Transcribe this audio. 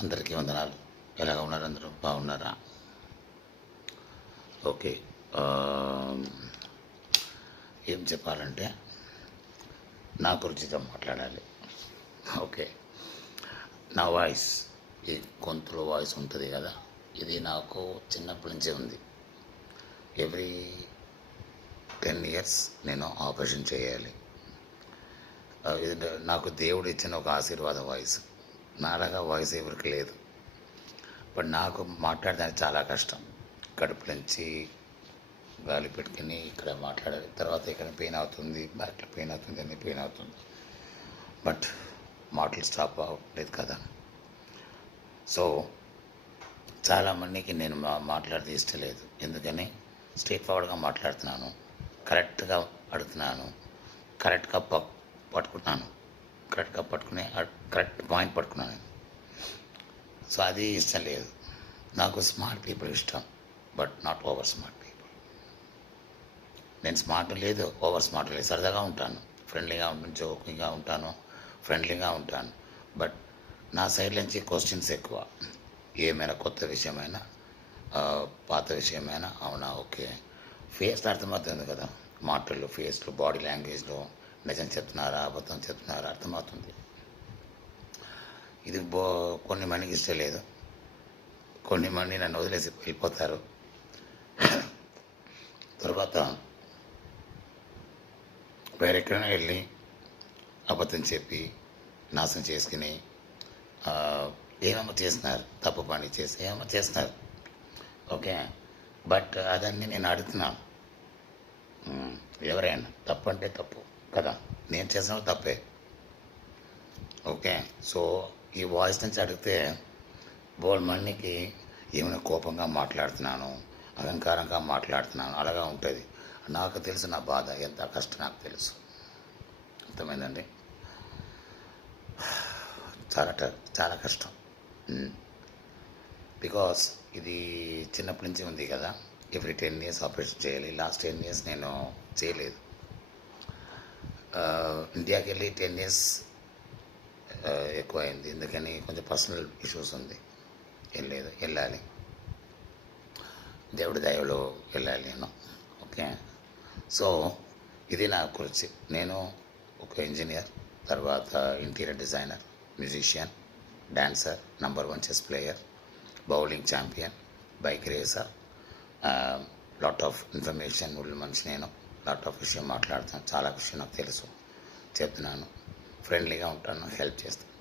అందరికీ వందనాలు. ఎలాగ ఉన్నారు? అందరూ బాగున్నారా? ఓకే. ఏం చెప్పాలంటే నా గురించితో మాట్లాడాలి. ఓకే. నా వాయిస్, ఈ గొంతులో వాయిస్ ఉంటుంది కదా, ఇది నాకు చిన్నప్పటి నుంచే ఉంది. ఎవ్రీ 10 years నేను ఆపరేషన్ చేయాలి. ఇది నాకు దేవుడు ఇచ్చిన ఒక ఆశీర్వాద వాయిస్. నాలాగా వాయిస్ ఎవరికి లేదు. బట్ నాకు మాట్లాడడానికి చాలా కష్టం. కడుపు నుంచి గాలి పెట్టుకుని ఇక్కడ మాట్లాడాలి, తర్వాత ఇక్కడ పెయిన్ అవుతుంది, బ్యాక్లో పెయిన్ అవుతుంది, అన్ని పెయిన్ అవుతుంది. బట్ మాటలు స్టాప్ అవ్వలేదు కదా. సో చాలామందికి నేను మాట్లాడితే ఇష్టం లేదు. ఎందుకని స్ట్రైట్ ఫార్వర్డ్గా మాట్లాడుతున్నాను, కరెక్ట్గా అడుగుతున్నాను, కరెక్ట్గా పట్టుకుంటున్నాను, కరెక్ట్గా పట్టుకుని కరెక్ట్ పాయింట్ పట్టుకున్నాను. సో అది ఇష్టం లేదు. నాకు స్మార్ట్ పీపుల్ ఇష్టం, but not over smart people. నేను స్మార్ట్ లేదు, ఓవర్ స్మార్ట్ లేదు. సరదాగా ఉంటాను, ఫ్రెండ్లీగా ఉంటాను, జోకింగ్గా ఉంటాను, ఫ్రెండ్లీగా ఉంటాను. బట్ నా సైడ్ నుంచి క్వశ్చన్స్ ఎక్కువ. ఏమైనా కొత్త విషయమైనా, పాత విషయమైనా, అవునా ఓకే. ఫేస్లో అర్థమవుతుంది కదా, మాటల్లో, ఫేస్లో, బాడీ లాంగ్వేజ్లో నిజం చెప్తున్నారా, అబద్ధం చెప్తున్నారా అర్థమవుతుంది. ఇది కొన్ని మందికి ఇష్టం లేదు. కొన్ని మంది నన్ను వదిలేసి వెళ్ళిపోతారు. తర్వాత వేరెక్కడైనా వెళ్ళి అబద్ధం చెప్పి నాశనం చేసుకుని ఏమేమో చేస్తున్నారు, తప్పు పని చేసి ఏమేమో చేస్తున్నారు. ఓకే. బట్ అదన్నీ నేను అడుగుతున్నాను. ఎవరైనా తప్పు అంటే తప్పు కదా, నేను చేసిన తప్పే. ఓకే. సో ఈ వాయిస్ నుంచి అడిగితే మందికి ఏమైనా కోపంగా మాట్లాడుతున్నాను, అలంకారంగా మాట్లాడుతున్నాను, అలాగా ఉంటుంది. నాకు తెలుసు నా బాధ, ఎంత కష్టం నాకు తెలుసు. అర్థమైందండి. చాలా కష్టం. బికాస్ ఇది చిన్నప్పటి నుంచి ఉంది కదా. ఎవ్రీ 10 years ఆపరేషన్ చేయాలి. లాస్ట్ 10 years నేను చేయలేదు. ఇండియాకి వెళ్ళి 10 years ఎక్కువ అయింది. ఎందుకని కొంచెం పర్సనల్ ఇష్యూస్ ఉంది, వెళ్ళాలి. దేవుడి దయలో వెళ్ళాలి నేను. ఓకే. సో ఇది నా గురించి. నేను ఒక ఇంజనీర్, తర్వాత interior designer, musician, dancer, number 1 chess player, bowling champion, bike racer, lot of information ఉన్న మనిషి నేను. లాట్ ఆఫ్ విషయం మాట్లాడతాను, చాలా విషయం నాకు తెలుసు, చెప్తున్నాను. ఫ్రెండ్లీగా ఉంటాను, హెల్ప్ చేస్తాను.